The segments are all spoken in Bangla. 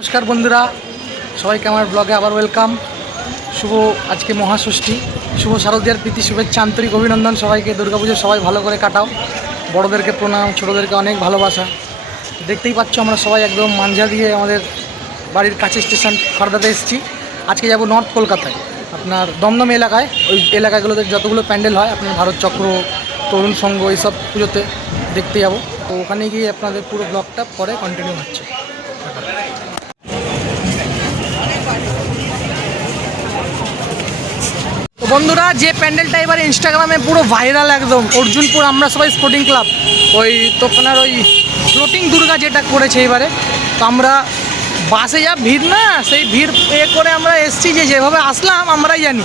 নমস্কার বন্ধুরা, সবাইকে আমার ব্লগে আবার ওয়েলকাম। শুভ আজকে মহাষষ্ঠী, শুভ শারদীয়ার প্রীতি শুভেচ্ছা, আন্তরিক অভিনন্দন সবাইকে। দুর্গাপুজো সবাই ভালো করে কাটাও, বড়োদেরকে প্রণাম, ছোটোদেরকে অনেক ভালোবাসা। দেখতেই পাচ্ছ আমরা সবাই একদম মাঞ্জা দিয়ে আমাদের বাড়ির কাছে স্টেশন খড়দাতে এসেছি। আজকে যাব নর্থ কলকাতায়, আপনার দমদম এলাকায়। ওই এলাকাগুলোতে যতগুলো প্যান্ডেল হয়, আপনার ভারত চক্র, তরুণ সংঘ, এইসব পুজোতে দেখতে যাব। তো ওখানে গিয়ে আপনাদের পুরো ব্লগটা পরে কন্টিনিউ হচ্ছে। তো বন্ধুরা, যে প্যান্ডেলটা এবার ইনস্টাগ্রামে পুরো ভাইরাল, একদম অর্জুনপুর আমরা সবাই স্পোর্টিং ক্লাব, ওই তো আপনার ওই ফ্লোটিং দুর্গা যেটা করেছে এবারে। তো আমরা বাসে যা ভিড় না, সেই ভিড় করে আমরা এসছি, যেভাবে আসলাম আমরাই জানি।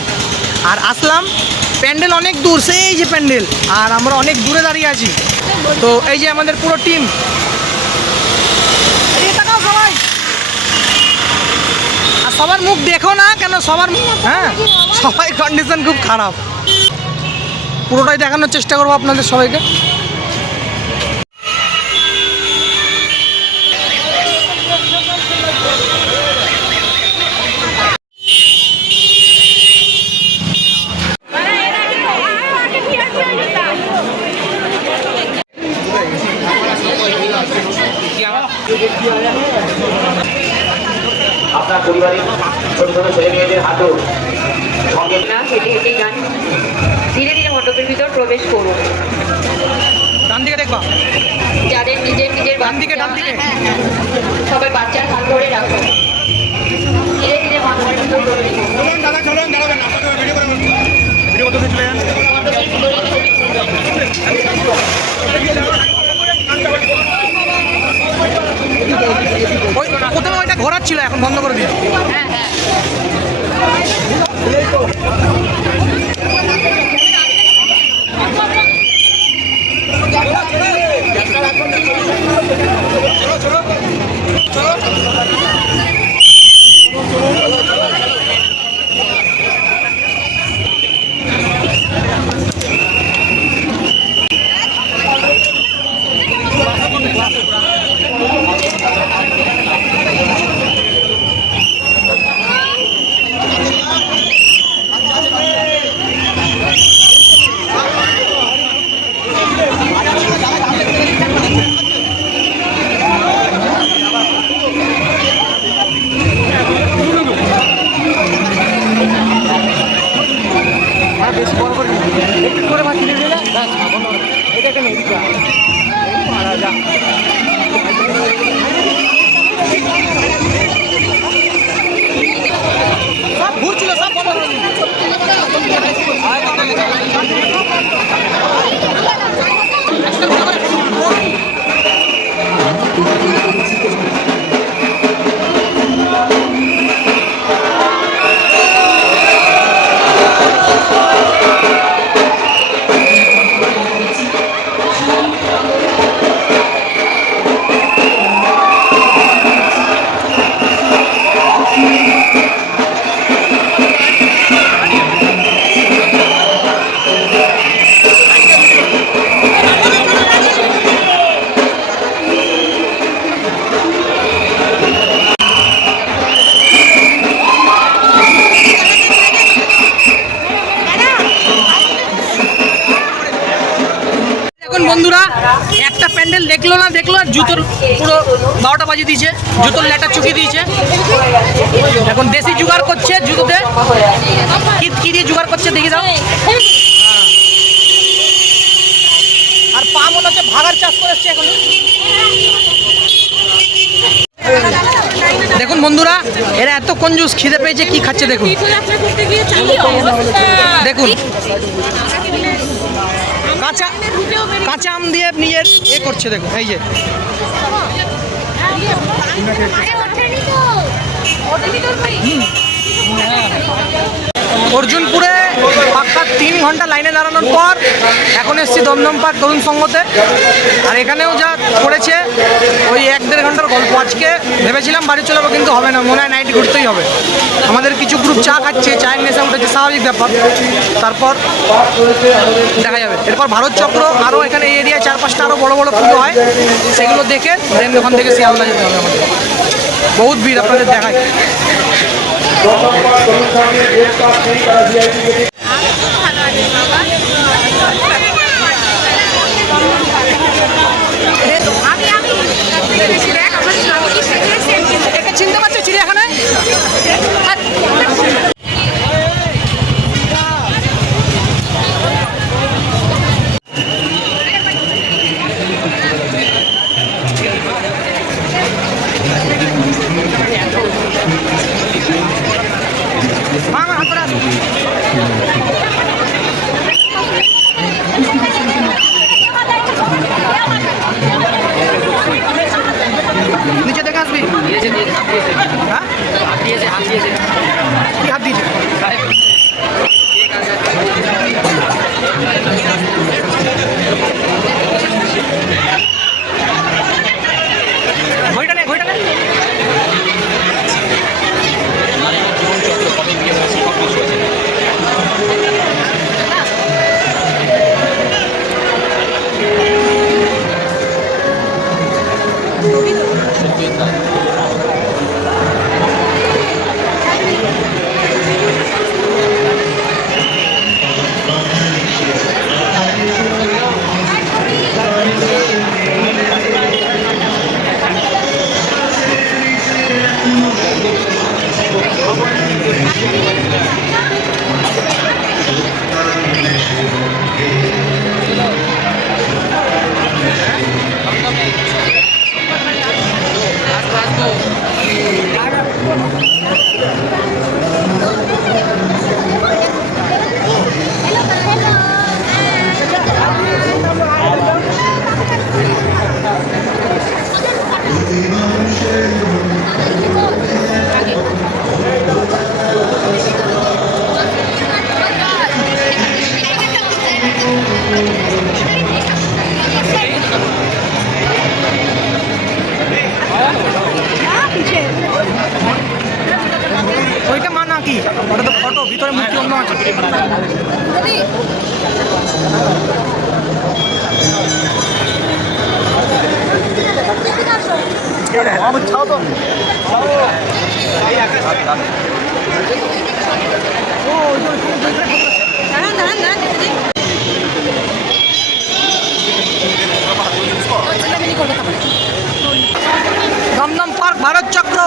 আর আসলাম প্যান্ডেল অনেক দূর, সেই যে প্যান্ডেল, আর আমরা অনেক দূরে দাঁড়িয়ে আছি। তো এই যে আমাদের পুরো টিম, সবাই, আর সবার মুখ দেখো না কেন, সবার হ্যাঁ সবাই কন্ডিশন খুব খারাপ। পুরোটাই দেখানোর চেষ্টা করবো আপনাদের সবাইকে। আপনার পরিবারের ছোট ছোট ছেলে মেয়েদের হাতও সঙ্গে না হেঁটে হেঁটে গান ধীরে ধীরে মণ্ডপের ভিতর প্রবেশ করুন। ডান দিকে দেখবা, যাদের নিজের নিজের ডান দিকে, ডান দিকে। সবাই বাচ্চার হাত ধরে রাখুন। ধীরে ধীরে মণ্ডপের ভিতর প্রবেশ করুন। মণ্ডপের ভিতরে ছবি তুলবেন। ওই প্রথমে ওইটা ঘোরাচ্ছিল, এখন বন্ধ করে দিই। হ্যাঁ হ্যাঁ সব ঘুরছিল, সব বন্ধ করে দিই। বন্ধুরা, একটা প্যান্ডেল দেখলো না দেখলো, আর জুতোর পুরো 12টা বাজিয়ে দিয়েছে, জুতোর লেটা চুকিয়ে দিয়েছে। এখন দেশি জোগাড় করছে জুতোতে, কি দিয়ে জোগাড় করছে দেখি দাও। আর পা মনে হচ্ছে ভাগার চাষ করে এসছে এখন। দেখুন বন্ধুরা, এরা এত কঞ্জুস, খিদে পেয়েছে, কি খাচ্ছে দেখুন। দেখুন কাঁচা কাঁচা আম দিয়ে নিজের এ করছে, দেখুন এই যে। অর্জুনপুরে পাক্কা 3 ঘন্টা লাইনে দাঁড়ানোর পর এখন এসেছি দমদম পার্ক তরুণ সংঘতে। আর এখানেও যা করেছে ওই 1-1.5 ঘন্টার গল্প। আজকে ভেবেছিলাম বাড়ি চলে যাবো, কিন্তু হবে না, মনে হয় নাইট ঘুরতেই হবে। আমাদের কিছু গ্রুপ চা খাচ্ছে, চায়ের নেশা উঠেছে, স্বাভাবিক ব্যাপার। তারপর দেখা যাবে। এরপর ভারত চক্র, আরও এখানে এই এরিয়ায় 4-5টা আরও বড় বড় পুজো হয়, সেগুলো দেখে দেন ওখান থেকে শিয়ালদা যেতে হবে আমাদের। বহুত ভিড় আপনাদের দেখায়। চিনতে পারছো চিড়িয়াখানায়? নিচে দেখে আসবি। হ্যাঁ কি হাত দিয়েছে? ঘড়িটা নে ঘড়িটা নে। ওইটা মা নাকি? ওটা তো ফটো, ভিতরে মূর্তি অন্য আছে। দমদম পার্ক ভারত চক্র।